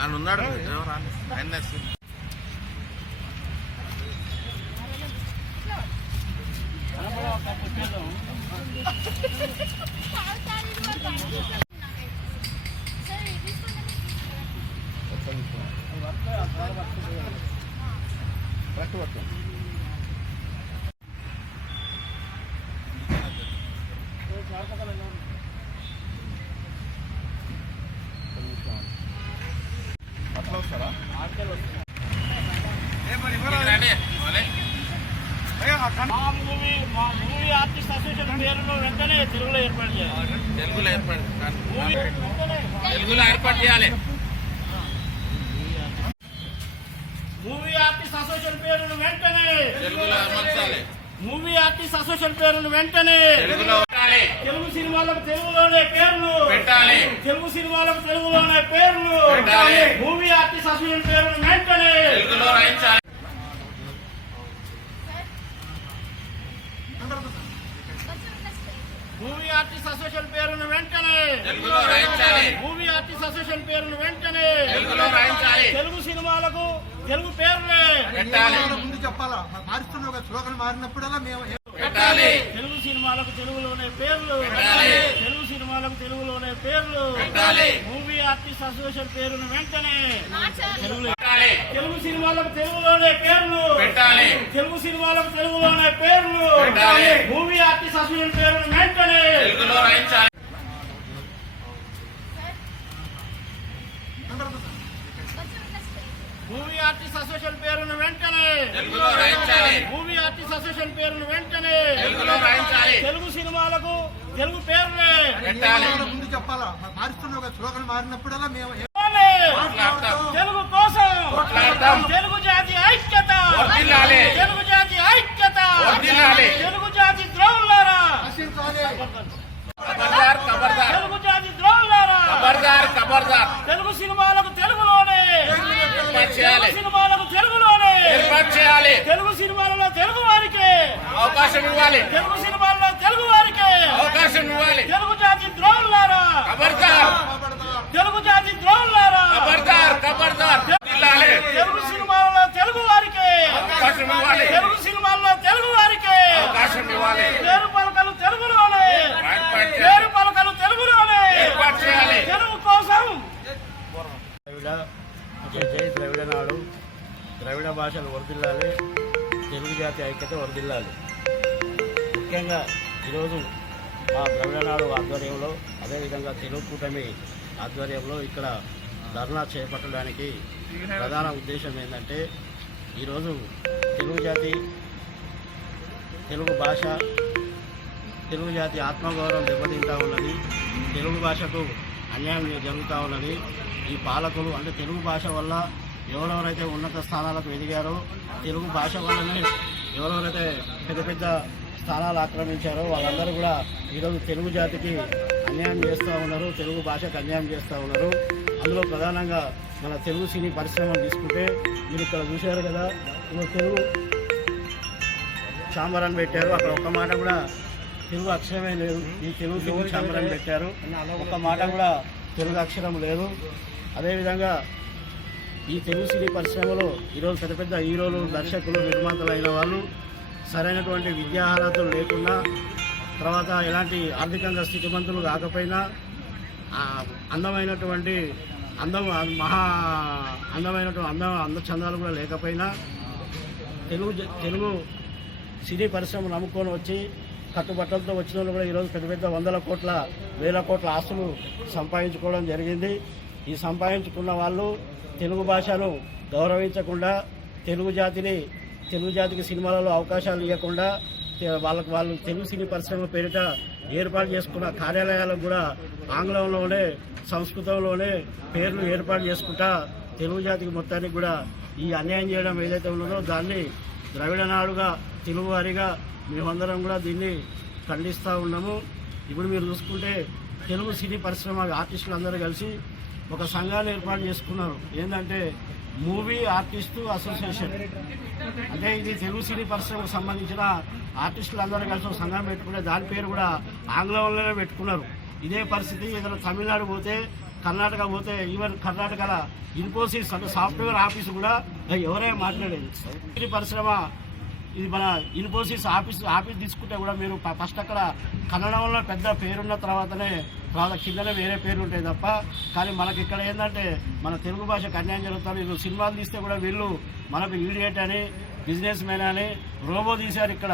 ఆయన ఉన్నాడు ఆయన అట్లా వస్తారా? మూవీ ఆర్టిస్ట్ అసోసియేషన్ పేరును వెంటనే తెలుగులో ఏర్పాటు చేయాలి. తెలుగులో ఏర్పాటు చేయాలి. మూవీ ఆర్టిస్ట్ అసోసియేషన్ పేరును వెంటనే తెలుగులో అమర్చాలి. మూవీ ఆర్టిస్ట్ అసోసియేషన్ పేరును వెంటనే తెలుగులో పెట్టాలి. తెలుగు సినిమాలకు తెలుగులోనే పేర్లు పెట్టాలి. తెలుగు సినిమాలకు తెలుగులోనే పేర్లు పెట్టాలి. మూవీ ఆర్టిస్ట్ అసోసియేషన్ పేరును వెంటనే తెలుగులో రాయించాలి. మూవీ ఆర్టిస్ట్ అసోసియేషన్ పేరును వెంటనే తెలుగులో రాయించాలి. మూవీ ఆర్టిస్ట్ అసోసియేషన్ పేరును వెంటనే తెలుగులో రాయించాలి. తెలుగు సినిమాలకు తెలుగు పేర్లే పెట్టాలి. ముందు చెప్పాలా మారుస్తున్న ఒక స్లోగన్ మారినప్పుడల్లా మేము పెట్టాలి. తెలుగు సినిమాలకు తెలుగులోనే పేర్లు పెట్టాలి. తెలుగు సినిమాలకు తెలుగులోనే పేర్లు పెట్టాలి. మూవీ ఆర్టిస్ట్ అసోసియేషన్ పేరును వెంటనే తెలుగులో పెట్టాలి. తెలుగు సినిమాలకు తెలుగులోనే పేర్లు పెట్టాలి. తెలుగు సినిమాలకు తెలుగులోనే పేర్లు పెట్టాలి. మూవీ ఆర్టిస్ట్ అసోసియేషన్ పేరును వెంటనే తెలుగులో రాయించాలి. మూవీ ఆర్టిస్ట్ అసోసియేషన్ పేరును వెంటనే తెలుగులో రాయించాలి. మూవీ ఆర్టిస్ట్ అసోసియేషన్ పేరును వెంటనే తెలుగులో రాయించాలి. తెలుగు సినిమాలకు తెలుగు పేర్లే పెట్టాలి. ముందు చెప్పాలా మారుస్తున్న ఒక స్లోగన్ మారినప్పుడల్లా మేము తెలుగు కోసం కొట్లాడతాం. తెలుగు జాతి ఐక్యత వర్ధిల్లాలి. తెలుగు జాతి ఐక్యత వర్ధిల్లాలి. తెలుగు జాతి ద్రోహులారా ఖబర్దార్ ఖబర్దార్ తెలుగు జాతి ద్రోహులారా ఖబర్దార్ తెలుగు సినిమాలకు తెలుగులోనే ఏర్పాటు చేయాలి. తెలుగు సినిమాలకు తెలుగులోనే ఏర్పాటు చేయాలి. తెలుగు సినిమాలలో తెలుగు వారికే అవకాశం ఇవ్వాలి. తెలుగు సినిమాలలో తెలుగు వారికే అవకాశం ఇవ్వాలి. తెలుగు జాతి ద్రోహులారా ఖబర్దార్ తెలుగు జాతి ద్రోహులారా ఖబర్దార్ వర్ధిల్లాలి. తెలుగు సినిమాలలో తెలుగు వారికే అవకాశం ఇవ్వాలి. తెలుగు సినిమాల్లో తెలుగు వారికే అవకాశం ఇవ్వాలి. పేరు పలకలు తెలుగులోనే ఏర్పాటు చేయాలి. పేరు పలకలు తెలుగులోనే ఏర్పాటు చేయాలి. తెలుగు కోసం జై ద్రవిడ నాడు, ద్రవిడ భాషలు వర్ధిల్లాలి, తెలుగు జాతి ఐక్యత వర్ధిల్లాలి. ముఖ్యంగా ఈరోజు మా ద్రవిడ నాడు ఆధ్వర్యంలో, అదేవిధంగా తెలుగు కూటమి ఆధ్వర్యంలో ఇక్కడ ధర్నా చేపట్టడానికి ప్రధాన ఉద్దేశం ఏంటంటే, ఈరోజు తెలుగు జాతి, తెలుగు భాష, తెలుగు జాతి ఆత్మగౌరవం దెబ్బతింటూ ఉన్నది. తెలుగు భాషకు అన్యాయం జరుగుతూ ఉన్నది. ఈ పాలకులు అంటే తెలుగు భాష వల్ల ఎవరెవరైతే ఉన్నత స్థానాలకు ఎదిగారో, తెలుగు భాష వల్లనే ఎవరెవరైతే పెద్ద పెద్ద స్థానాలు ఆక్రమించారో వాళ్ళందరూ కూడా ఈరోజు తెలుగు జాతికి అన్యాయం చేస్తూ ఉన్నారు, తెలుగు భాషకు అన్యాయం చేస్తూ ఉన్నారు. అందులో ప్రధానంగా మన తెలుగు సినీ పరిశ్రమను తీసుకుంటే మీరు ఇక్కడ చూశారు కదా, ఇప్పుడు తెలుగు ఛాంబర్ అని పెట్టారు, అక్కడ ఒక్క మాట కూడా తెలుగు అక్షరమే లేదు. ఈ తెలుగు సినీ ఛాంబర్ అని పెట్టారు, ఒక్క మాట కూడా తెలుగు అక్షరం లేదు. అదేవిధంగా ఈ తెలుగు సినీ పరిశ్రమలో ఈరోజు పెద్ద పెద్ద హీరోలు, దర్శకులు, నిర్మాతలు అయిన వాళ్ళు సరైనటువంటి విద్యార్హతలు లేకున్నా, తర్వాత ఎలాంటి ఆర్థికంగా స్థితిమంతులు కాకపోయినా, అందమైనటువంటి అందచందాలు కూడా లేకపోయినా తెలుగు సినీ పరిశ్రమ నమ్ముకొని వచ్చి కట్టుబట్టలతో వచ్చిన వాళ్ళు కూడా ఈరోజు పెద్ద పెద్ద వందల కోట్ల, వేల కోట్ల ఆస్తులు సంపాదించుకోవడం జరిగింది. ఈ సంపాదించుకున్న వాళ్ళు తెలుగు భాషను గౌరవించకుండా, తెలుగు జాతికి సినిమాలలో అవకాశాలు ఇవ్వకుండా, వాళ్ళు తెలుగు సినీ పరిశ్రమ పేరిట ఏర్పాటు చేసుకున్న కార్యాలయాలకు కూడా ఆంగ్లంలోనే, సంస్కృతంలోనే పేర్లు ఏర్పాటు చేసుకుంటా తెలుగు జాతికి మొత్తానికి కూడా ఈ అన్యాయం చేయడం ఏదైతే ఉన్నదో దాన్ని ద్రవిడ నాడుగా, తెలుగువారిగా మేమందరం కూడా దీన్ని ఖండిస్తూ ఉన్నాము. ఇప్పుడు మీరు చూసుకుంటే తెలుగు సినీ పరిశ్రమ ఆర్టిస్టులు అందరూ కలిసి ఒక సంఘాన్ని ఏర్పాటు చేసుకున్నారు. ఏంటంటే మూవీ ఆర్టిస్టు అసోసియేషన్. అంటే ఇది తెలుగు సినీ పరిశ్రమకు సంబంధించిన ఆర్టిస్టులు అందరూ కలిసి ఒక సంఘం పెట్టుకుంటే దాని పేరు కూడా ఆంగ్లంలోనే పెట్టుకున్నారు. ఇదే పరిస్థితి ఏదైనా తమిళనాడు పోతే కర్ణాటక పోతే ఈవెన్ కర్ణాటకలో ఇన్ఫోసిస్ అంటే సాఫ్ట్వేర్ ఆఫీస్ కూడా ఎవరే మాట్లాడేది. సినీ పరిశ్రమ ఇది మన ఇన్ఫోసిస్ ఆఫీస్ తీసుకుంటే కూడా మీరు ఫస్ట్ అక్కడ కన్నడంలో పెద్ద పేరున్న తర్వాత కిందనే వేరే పేర్లు ఉంటాయి తప్ప, కానీ మనకి ఇక్కడ ఏంటంటే మన తెలుగు భాషకు అన్యాయం జరుగుతుంది. వీళ్ళు సినిమాలు తీస్తే కూడా వీళ్ళు మనకు ఈడియట్ అని, బిజినెస్ మ్యాన్ అని రోబో తీశారు. ఇక్కడ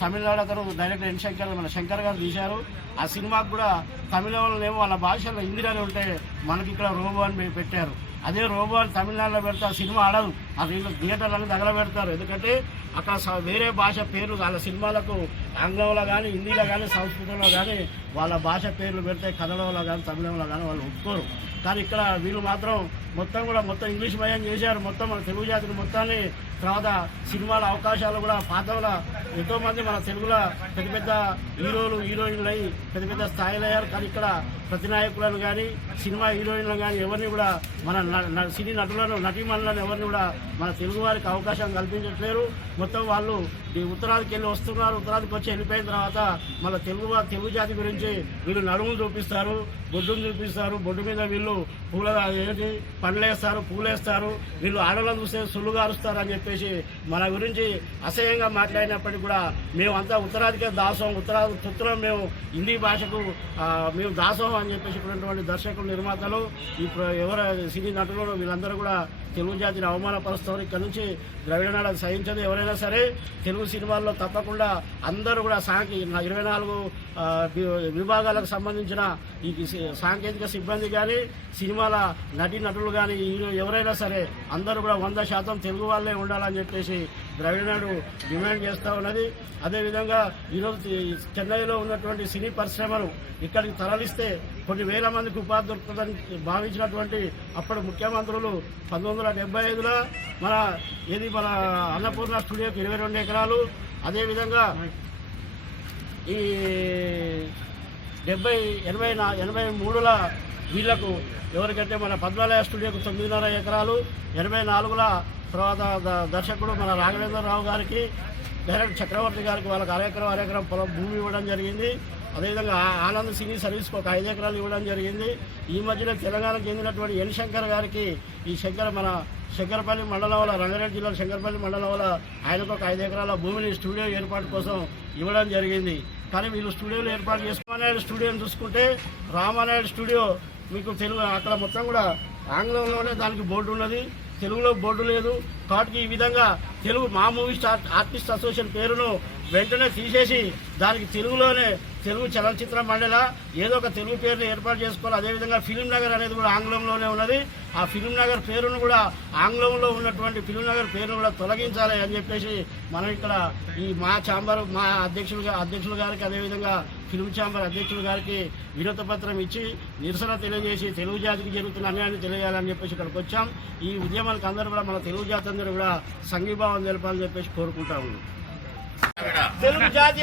తమిళనాడు అతను డైరెక్టర్ ఎన్ శంకర్, మన శంకర్ గారు తీశారు. ఆ సినిమాకు కూడా తమిళంలోనేమో వాళ్ళ భాషలో హిందీలోనే ఉంటే మనకి ఇక్కడ రోబో అని పెట్టారు. అదే రోబో అని తమిళనాడులో పెడితే ఆ సినిమా ఆడదు, ఆ థియేటర్లను తగలబెడతారు. ఎందుకంటే అక్కడ వేరే భాష పేర్లు వాళ్ళ సినిమాలకు ఆంగ్లంలో కానీ, హిందీలో కానీ, సంస్కృతంలో కానీ వాళ్ళ భాష పేర్లు పెడితే కన్నడంలో కానీ, తమిళంలో కానీ వాళ్ళు ఒప్పుకోరు. కానీ ఇక్కడ వీళ్ళు మాత్రం మొత్తం ఇంగ్లీష్ మయం చేశారు. మొత్తం మన తెలుగు జాతిని మొత్తాన్ని. తర్వాత సినిమాల అవకాశాలు కూడా పాతలో ఎంతోమంది మన తెలుగులో పెద్ద పెద్ద హీరోలు హీరోయిన్లు అయ్యి పెద్ద పెద్ద స్థాయిలో అయ్యారు. కానీ ఇక్కడ ప్రతినాయకులను కానీ, సినిమా హీరోయిన్లను కానీ ఎవరిని కూడా మన సినీ నటులను, నటీమణులను ఎవరిని కూడా మన తెలుగు వారికి అవకాశం కల్పించట్లేరు. మొత్తం వాళ్ళు ఈ ఉత్తరాదికి వెళ్ళి వస్తున్నారు. ఉత్తరాదికి వచ్చి వెళ్ళిపోయిన తర్వాత మన తెలుగు జాతి గురించి వీళ్ళు నడుములు చూపిస్తారు, బొడ్డును చూపిస్తారు. బొడ్డు మీద వీళ్ళు పండ్లేస్తారు, పూలేస్తారు. వీళ్ళు ఆడవాళ్ళని చూస్తే సుళ్ళు గారుస్తారు అని చెప్పేసి మన గురించి అసహ్యంగా మాట్లాడినప్పటికీ కూడా మేమంతా ఉత్తరాదికే దాసం, ఉత్తరం మేము హిందీ భాషకు మేము దాసం అని చెప్పేసి ఇప్పుడున్నటువంటి దర్శకులు, నిర్మాతలు, ఎవరు సినీ నటులు వీళ్ళందరూ కూడా తెలుగు జాతిని అవమానపరుస్తారు. ఇక్కడ నుంచి ద్రవిడనాడు సహించదు. ఎవరైనా సరే తెలుగు సినిమాల్లో తప్పకుండా అందరూ కూడా 24 విభాగాలకు సంబంధించిన ఈ సాంకేతిక సిబ్బంది కానీ, సినిమాల నటులు కానీ, ఎవరైనా సరే అందరూ కూడా 100% తెలుగు వాళ్ళే ఉండాలని చెప్పేసి ద్రవిడనాడు డిమాండ్ చేస్తూ ఉన్నది. అదేవిధంగా ఈరోజు చెన్నైలో ఉన్నటువంటి సినీ పరిశ్రమను ఇక్కడికి తరలిస్తే కొన్ని వేల మందికి ఉపాధి దొరుకుతుందని భావించినటువంటి అప్పటి ముఖ్యమంత్రులు 1975లో మన అన్నపూర్ణ స్టూడియోకి 22 ఎకరాలు, అదేవిధంగా ఈ 83లో వీళ్లకు ఎవరికంటే మన పద్మాలయ స్టూడియోకు 9.5 ఎకరాలు, 84లో తర్వాత దర్శకుడు మన రాఘవేంద్రరావు గారికి, డైరెక్టర్ చక్రవర్తి గారికి వాళ్ళకి అరెకరం పొలం భూమి ఇవ్వడం జరిగింది. అదేవిధంగా ఆనంద్ సినీ సర్వీస్కి ఒక 5 ఎకరాలు ఇవ్వడం జరిగింది. ఈ మధ్యలో తెలంగాణకు చెందినటువంటి ఎన్ శంకర్ గారికి మన శంకరపల్లి మండలంలో, రంగారెడ్డి జిల్లా శంకరపల్లి మండలంలో ఆయనకు ఒక 5 ఎకరాల భూమిని స్టూడియో ఏర్పాటు కోసం ఇవ్వడం జరిగింది. కానీ వీళ్ళు స్టూడియోలు ఏర్పాటు రామానాయుడు స్టూడియోని చూసుకుంటే రామానాయుడు స్టూడియో మీకు తెలుగు అక్కడ మొత్తం కూడా ఆంగ్లంలోనే దానికి బోర్డు ఉన్నది, తెలుగులో బోర్డు లేదు. కాబట్టి ఈ విధంగా తెలుగు మా మూవీ స్టార్ ఆర్టిస్ట్ అసోసియేషన్ పేరును వెంటనే తీసేసి దానికి తెలుగులోనే తెలుగు చలనచిత్ర మండల ఏదో ఒక తెలుగు పేరును ఏర్పాటు చేసుకోవాలి. అదేవిధంగా ఫిలిం నగర్ అనేది కూడా ఆంగ్లంలోనే ఉన్నది. ఆ ఫిలిం నగర్ పేరును కూడా ఆంగ్లంలో ఉన్నటువంటి ఫిలిం నగర్ పేరును కూడా తొలగించాలి అని చెప్పేసి మనం ఇక్కడ ఈ మా ఛాంబర్ మా అధ్యక్షులు గారికి, అదేవిధంగా ఫిలిం ఛాంబర్ అధ్యక్షులు గారికి వినతి పత్రం ఇచ్చి నిరసన తెలియజేసి తెలుగు జాతికి జరుగుతున్న అన్యాయాన్ని తెలియాలని చెప్పేసి ఇక్కడికి వచ్చాం. ఈ ఉద్యమానికి అందరూ కూడా మన తెలుగు జాతి అందరూ కూడా సంఘీభావం తెలపాలని చెప్పేసి కోరుకుంటా ఉన్నాం. తెలుగు జాతి